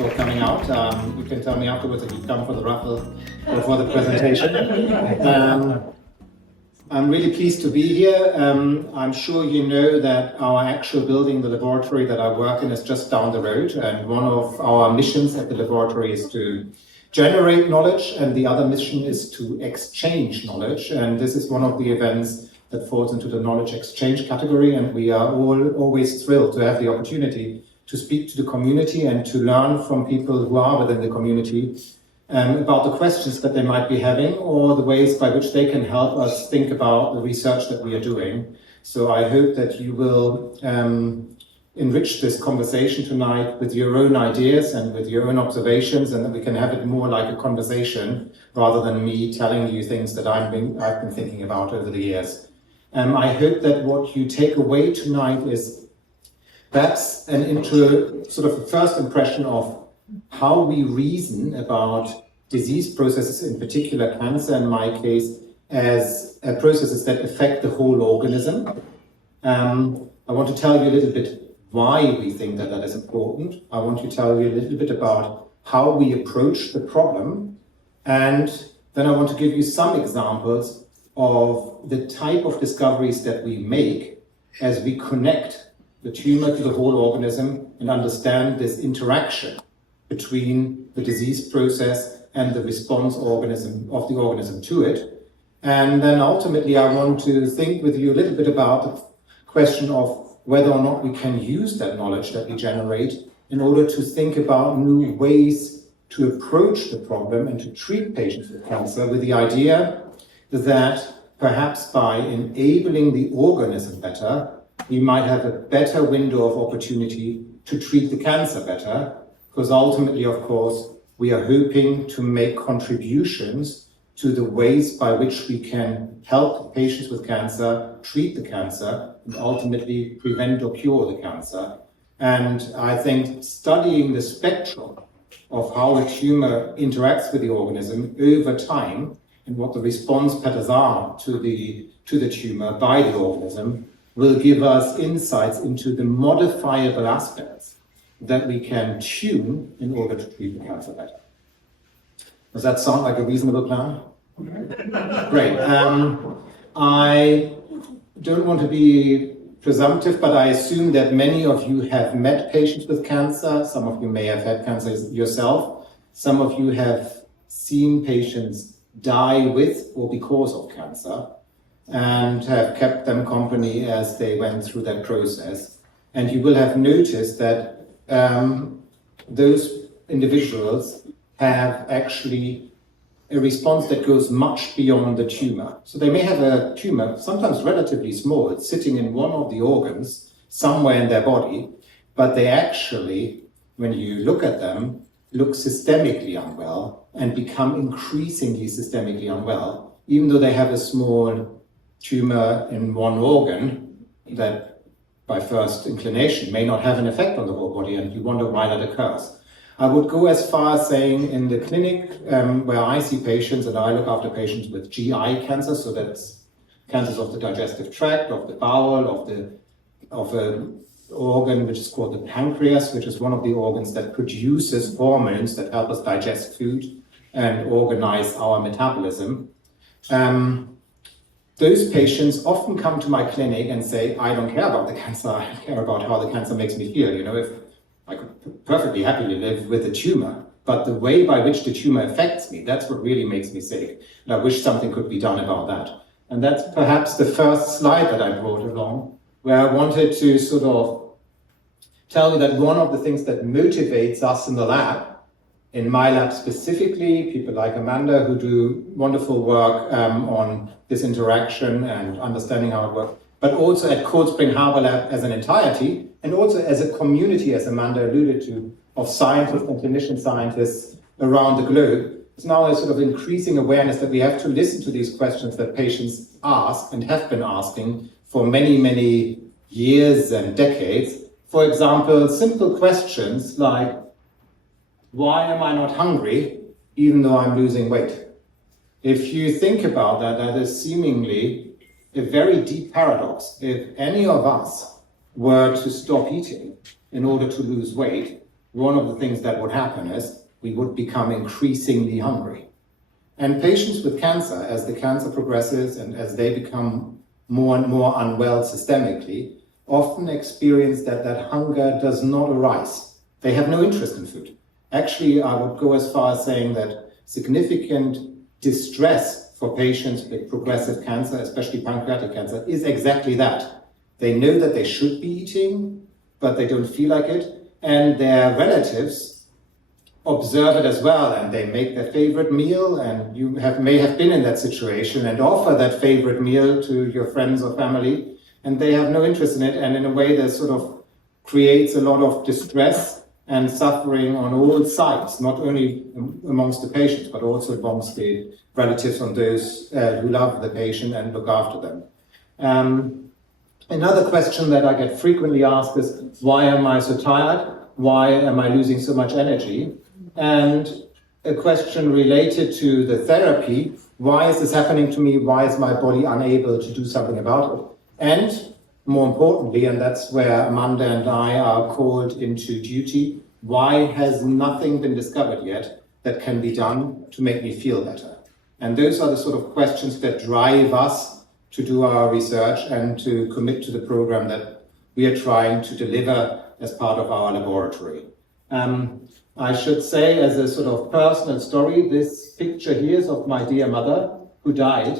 for coming out. You can tell me afterwards if you've come for the raffle or for the presentation. I'm really pleased to be here. I'm sure you know that our actual building, the laboratory that I work in, is just down the road. And one of our missions at the laboratory is to generate knowledge, and the other mission is to exchange knowledge. And this is one of the events that falls into the knowledge exchange category. And we are always thrilled to have the opportunity to speak to the community and to learn from people who are within the community about the questions that they might be having or the ways by which they can help us think about the research that we are doing. So I hope that you will enrich this conversation tonight with your own ideas and with your own observations, and that we can have it more like a conversation rather than me telling you things that I've been thinking about over the years. I hope that what you take away tonight is perhaps sort of a first impression of how we reason about disease processes, in particular cancer in my case, as processes that affect the whole organism. I want to tell you a little bit why we think that is important. I want to tell you a little bit about how we approach the problem, and then I want to give you some examples of the type of discoveries that we make as we connect the tumor to the whole organism and understand this interaction between the disease process and the response of the organism to it. And then ultimately I want to think with you a little bit about the question of whether or not we can use that knowledge that we generate in order to think about new ways to approach the problem and to treat patients with cancer, with the idea that perhaps by enabling the organism better, we might have a better window of opportunity to treat the cancer better. Because ultimately, of course, we are hoping to make contributions to the ways by which we can help patients with cancer, treat the cancer, and ultimately prevent or cure the cancer. And I think studying the spectrum of how a tumor interacts with the organism over time and what the response patterns are to the tumor by the organism will give us insights into the modifiable aspects that we can tune in order to treat the cancer better. Does that sound like a reasonable plan? Great. I don't want to be presumptive, but I assume that many of you have met patients with cancer. Some of you may have had cancer yourself. Some of you have seen patients die with or because of cancer and have kept them company as they went through that process. And you will have noticed that those individuals have actually a response that goes much beyond the tumor. So they may have a tumor, sometimes relatively small, it's sitting in one of the organs somewhere in their body, but they actually, when you look at them, look systemically unwell and become increasingly systemically unwell, even though they have a small tumor in one organ that by first inclination may not have an effect on the whole body, and you wonder why that occurs. I would go as far as saying in the clinic where I see patients, and I look after patients with GI cancer, so that's cancers of the digestive tract, of the bowel, of an organ which is called the pancreas, which is one of the organs that produces hormones that help us digest food and organize our metabolism. Those patients often come to my clinic and say, I don't care about the cancer, I care about how the cancer makes me feel. You know, if I could perfectly happily live with a tumor, but the way by which the tumor affects me, that's what really makes me sick. And I wish something could be done about that. And that's perhaps the first slide that I brought along, where I wanted to sort of tell you that one of the things that motivates us in the lab, in my lab specifically, people like Amanda who do wonderful work on this interaction and understanding how it works, but also at Cold Spring Harbor Lab as an entirety, and also as a community, as Amanda alluded to, of scientists and clinician scientists around the globe. It's now a sort of increasing awareness that we have to listen to these questions that patients ask and have been asking for many, many years and decades. For example, simple questions like, why am I not hungry even though I'm losing weight? If you think about that, that is seemingly a very deep paradox. If any of us were to stop eating in order to lose weight, one of the things that would happen is we would become increasingly hungry. And patients with cancer, as the cancer progresses and as they become more and more unwell systemically, often experience that hunger does not arise. They have no interest in food. Actually, I would go as far as saying that significant distress for patients with progressive cancer, especially pancreatic cancer, is exactly that. They know that they should be eating, but they don't feel like it, and their relatives observe it as well, and they make their favorite meal, and you may have been in that situation and offer that favorite meal to your friends or family, and they have no interest in it, and in a way that sort of creates a lot of distress and suffering on all sides, not only amongst the patients, but also amongst the relatives and those who love the patient and look after them. Another question that I get frequently asked is, why am I so tired? Why am I losing so much energy? And a question related to the therapy, why is this happening to me? Why is my body unable to do something about it? And more importantly, and that's where Amanda and I are called into duty, why has nothing been discovered yet that can be done to make me feel better? And those are the sort of questions that drive us to do our research and to commit to the program that we are trying to deliver as part of our laboratory. I should say, as a sort of personal story, this picture here is of my dear mother who died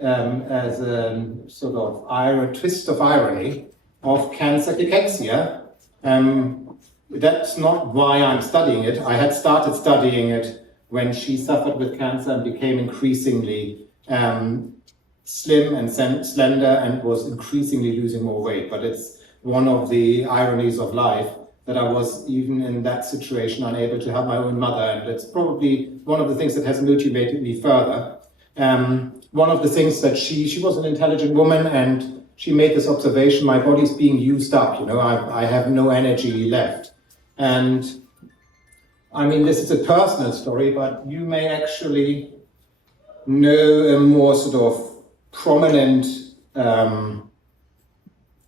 as a sort of twist of irony of cancer cachexia. That's not why I'm studying it. I had started studying it when she suffered with cancer and became increasingly slim and slender and was increasingly losing more weight. But it's one of the ironies of life that I was, even in that situation, unable to help my own mother. And it's probably one of the things that has motivated me further. One of the things that she was an intelligent woman, and she made this observation, my body's being used up, I have no energy left. And I mean, this is a personal story, but you may actually know a more sort of prominent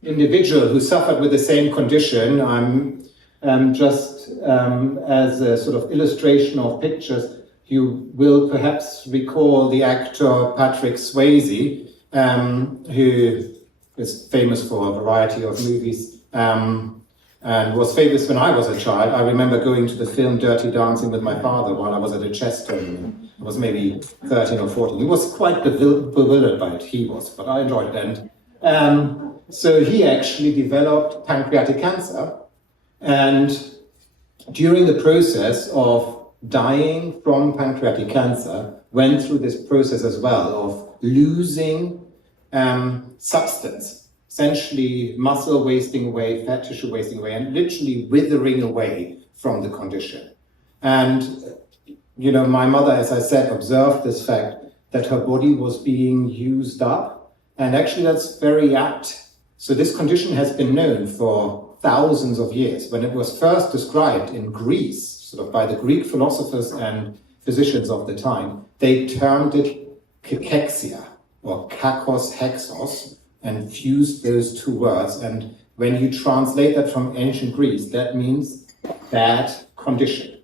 individual who suffered with the same condition. I'm just as a sort of illustration of pictures, you will perhaps recall the actor Patrick Swayze, who is famous for a variety of movies and was famous when I was a child. I remember going to the film Dirty Dancing with my father while I was at a chess tournament. I was maybe 13 or 14. He was quite bewildered by it, but I enjoyed it. And so he actually developed pancreatic cancer, and during the process of dying from pancreatic cancer, went through this process as well of losing substance, essentially muscle wasting away, fat tissue wasting away, and literally withering away from the condition. And my mother, as I said, observed this fact that her body was being used up, and actually that's very apt. So this condition has been known for thousands of years. When it was first described in Greece, sort of by the Greek philosophers and physicians of the time, they termed it cachexia, or kakos hexos, and fused those two words. And when you translate that from ancient Greece, that means bad condition.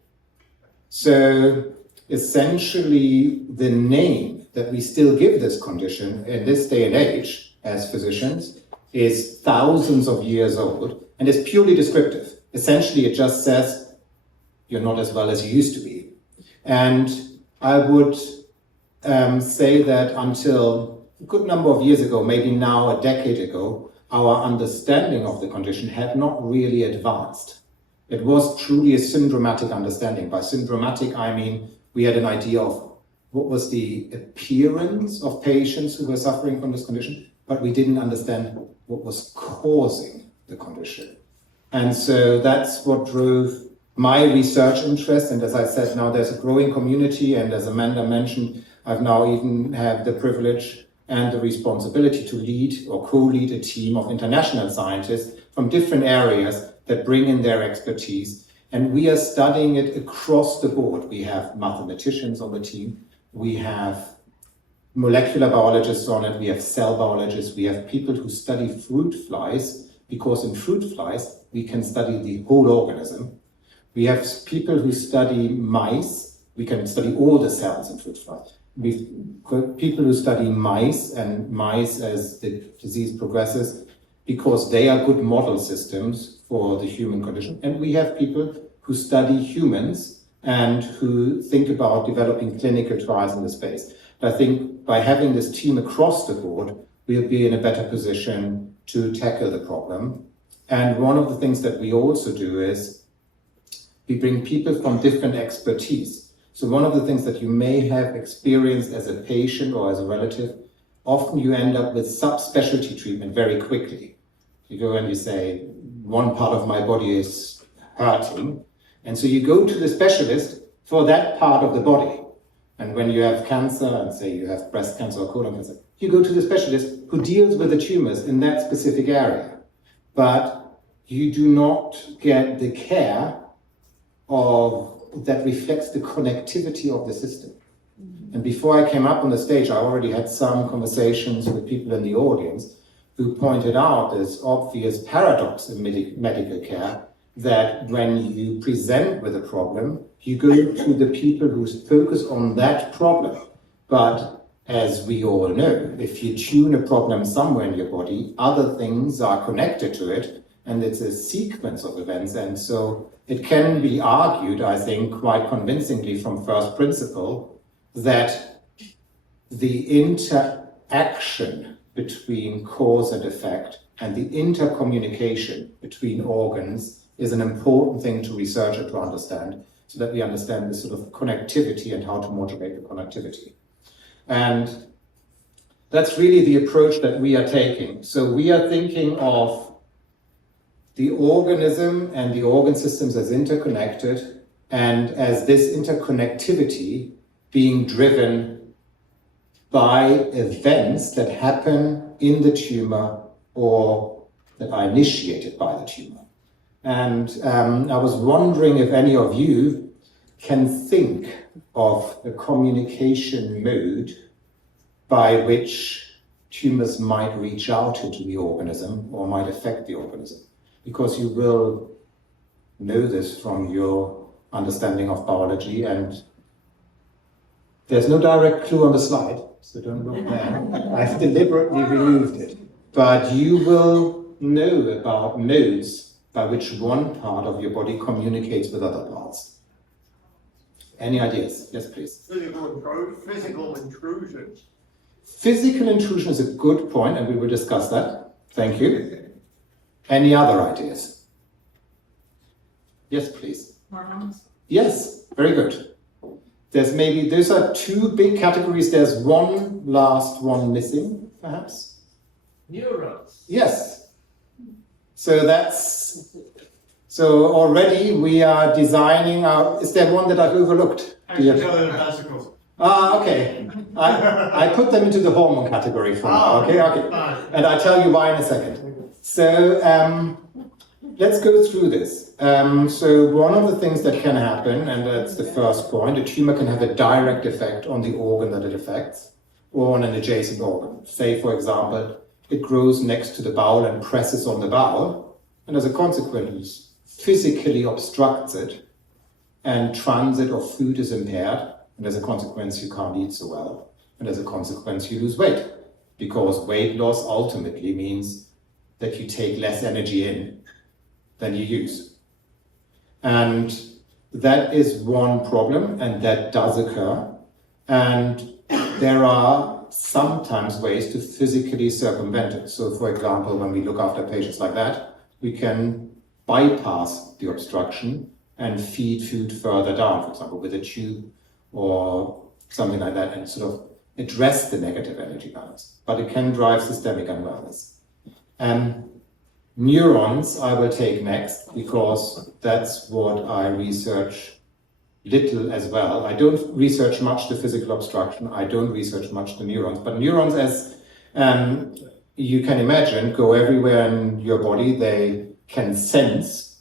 So essentially, the name that we still give this condition in this day and age as physicians is thousands of years old and is purely descriptive. Essentially, it just says you're not as well as you used to be. And I would say that until a good number of years ago, maybe now a decade ago, our understanding of the condition had not really advanced. It was truly a syndromatic understanding. By syndromatic, I mean we had an idea of what was the appearance of patients who were suffering from this condition, but we didn't understand what was causing the condition. And so that's what drove my research interest. And as I said, now there's a growing community. And as Amanda mentioned, I've now even had the privilege and the responsibility to lead or co-lead a team of international scientists from different areas that bring in their expertise. And we are studying it across the board. We have mathematicians on the team. We have molecular biologists on it. We have cell biologists. We have people who study fruit flies, because in fruit flies, we can study the whole organism. We have people who study mice. We can study all the cells in fruit flies. We've got people who study mice and mice as the disease progresses because they are good model systems for the human condition. And we have people who study humans and who think about developing clinical trials in the space. But I think by having this team across the board, we'll be in a better position to tackle the problem. And one of the things that we also do is we bring people from different expertise. So one of the things that you may have experienced as a patient or as a relative, often you end up with subspecialty treatment very quickly. You go and you say, one part of my body is hurting. And so you go to the specialist for that part of the body. And when you have cancer, and say you have breast cancer or colon cancer, you go to the specialist who deals with the tumors in that specific area. But you do not get the care that reflects the connectivity of the system. And before I came up on the stage, I already had some conversations with people in the audience who pointed out this obvious paradox in medical care, that when you present with a problem, you go to the people who focus on that problem. But as we all know, if you tune a problem somewhere in your body, other things are connected to it, and it's a sequence of events. And so it can be argued, I think, quite convincingly from first principle, that the interaction between cause and effect and the intercommunication between organs is an important thing to research and to understand, so that we understand this sort of connectivity and how to modulate the connectivity. And that's really the approach that we are taking. So we are thinking of the organism and the organ systems as interconnected, and as this interconnectivity being driven by events that happen in the tumor or that are initiated by the tumor. And I was wondering if any of you can think of a communication mode by which tumors might reach out into the organism or might affect the organism. Because you will know this from your understanding of biology, and there's no direct clue on the slide, so don't look there. I've deliberately removed it. But you will know about modes by which one part of your body communicates with other parts. Any ideas? Yes, please. Physical intrusion. Physical intrusion is a good point, and we will discuss that. Thank you. Any other ideas? Yes, please. Hormones. Yes, very good. Those are two big categories. There's one last one missing, perhaps. Neurons. Yes. So already we are designing our, is there one that I've overlooked? Vesicles. Okay. I put them into the hormone category for now. Okay. And I'll tell you why in a second. So let's go through this. So one of the things that can happen, and that's the first point, a tumor can have a direct effect on the organ that it affects or on an adjacent organ. Say, for example, it grows next to the bowel and presses on the bowel, and as a consequence, physically obstructs it, and transit of food is impaired, and as a consequence, you can't eat so well, and as a consequence, you lose weight, because weight loss ultimately means that you take less energy in than you use. And that is one problem, and that does occur. And there are sometimes ways to physically circumvent it. So for example, when we look after patients like that, we can bypass the obstruction and feed food further down, for example, with a tube or something like that, and sort of address the negative energy balance. But it can drive systemic unwellness. Neurons I will take next, because that's what I research little as well. I don't research much the physical obstruction, I don't research much the neurons, but neurons, as you can imagine, go everywhere in your body. They can sense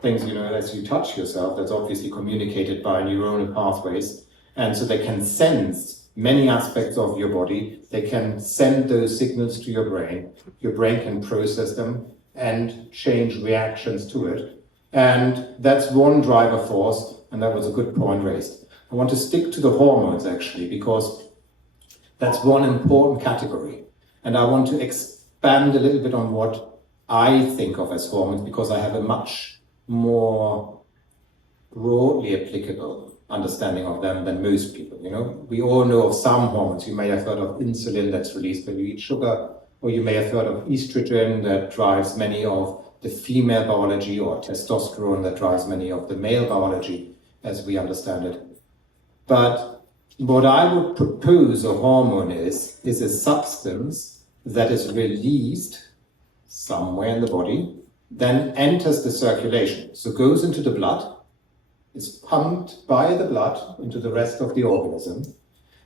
things, as you touch yourself, that's obviously communicated by neuronal pathways. And so they can sense many aspects of your body. They can send those signals to your brain. Your brain can process them and change reactions to it. And that's one driver force, and that was a good point raised. I want to stick to the hormones actually, because that's one important category. And I want to expand a little bit on what I think of as hormones, because I have a much more broadly applicable understanding of them than most people. You know, we all know of some hormones. You may have heard of insulin that's released when you eat sugar, or you may have heard of estrogen that drives many of the female biology, or testosterone that drives many of the male biology as we understand it. But what I would propose a hormone is a substance that is released somewhere in the body, then enters the circulation. So goes into the blood, is pumped by the blood into the rest of the organism,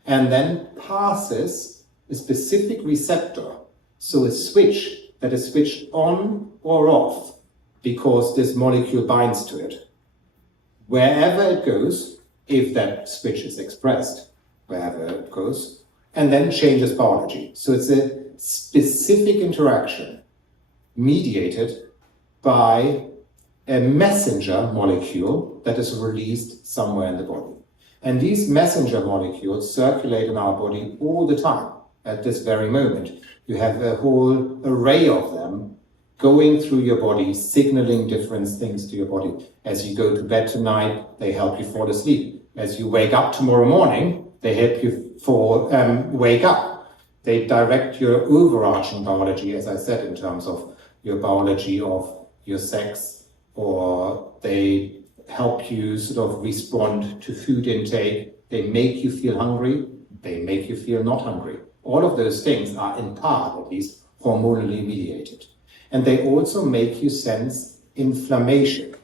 and then passes a specific receptor, so a switch that is switched on or off because this molecule binds to it. Wherever it goes, if that switch is expressed, wherever it goes, and then changes biology. So it's a specific interaction mediated by a messenger molecule that is released somewhere in the body. And these messenger molecules circulate in our body all the time. At this very moment, you have a whole array of them going through your body, signaling different things to your body. As you go to bed tonight, they help you fall asleep. As you wake up tomorrow morning, they help you wake up. They direct your overarching biology, as I said, in terms of your biology of your sex, or they help you sort of respond to food intake. They make you feel hungry. They make you feel not hungry. All of those things are in part, at least, hormonally mediated. And they also make you sense inflammation.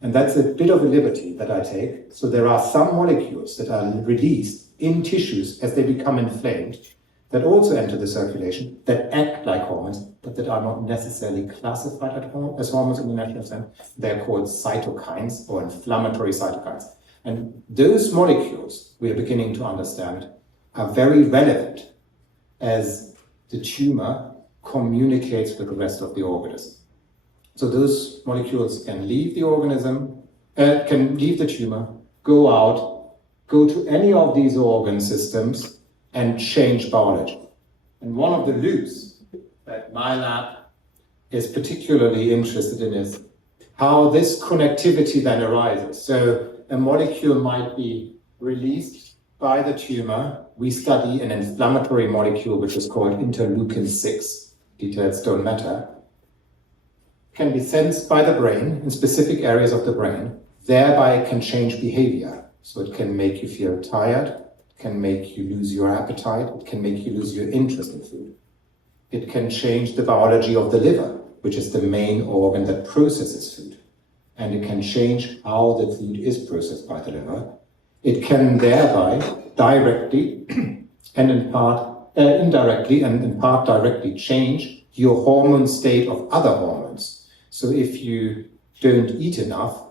And that's a bit of a liberty that I take. So there are some molecules that are released in tissues as they become inflamed that also enter the circulation, that act like hormones, but that are not necessarily classified as hormones in the natural sense. They're called cytokines or inflammatory cytokines. And those molecules, we are beginning to understand, are very relevant as the tumor communicates with the rest of the organism. So those molecules can leave the organism, can leave the tumor, go out, go to any of these organ systems, and change biology. And one of the loops that my lab is particularly interested in is how this connectivity then arises. So a molecule might be released by the tumor. We study an inflammatory molecule which is called interleukin-6. Details don't matter. Can be sensed by the brain in specific areas of the brain. Thereby it can change behavior. So it can make you feel tired, can make you lose your appetite, it can make you lose your interest in food. It can change the biology of the liver, which is the main organ that processes food. And it can change how the food is processed by the liver. It can thereby directly and in part indirectly and in part directly change your hormone state of other hormones. So if you don't eat enough,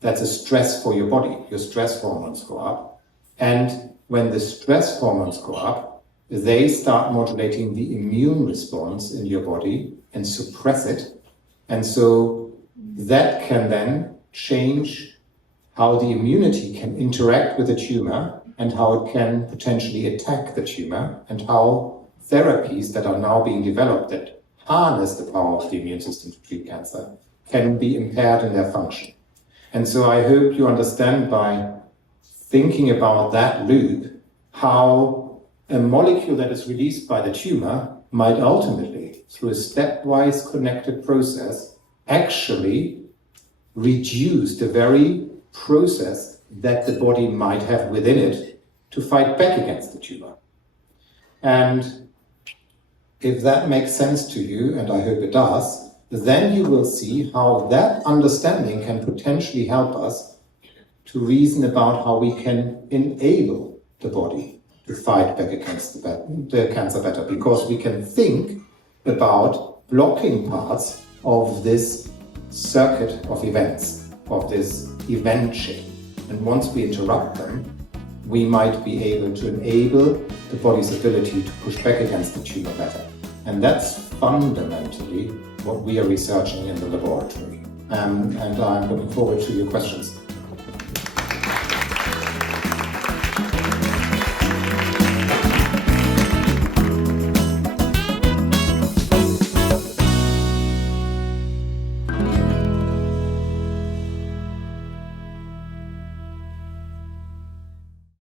that's a stress for your body. Your stress hormones go up. And when the stress hormones go up, they start modulating the immune response in your body and suppress it. And so that can then change how the immunity can interact with the tumor and how it can potentially attack the tumor, and how therapies that are now being developed that harness the power of the immune system to treat cancer can be impaired in their function. And so I hope you understand by thinking about that loop, how a molecule that is released by the tumor might ultimately, through a stepwise connected process, actually reduce the very process that the body might have within it to fight back against the tumor. And if that makes sense to you, and I hope it does, then you will see how that understanding can potentially help us to reason about how we can enable the body to fight back against the cancer better, because we can think about blocking parts of this circuit of events, of this event chain. And once we interrupt them, we might be able to enable the body's ability to push back against the tumor better. And that's fundamentally what we are researching in the laboratory. and I'm looking forward to your questions.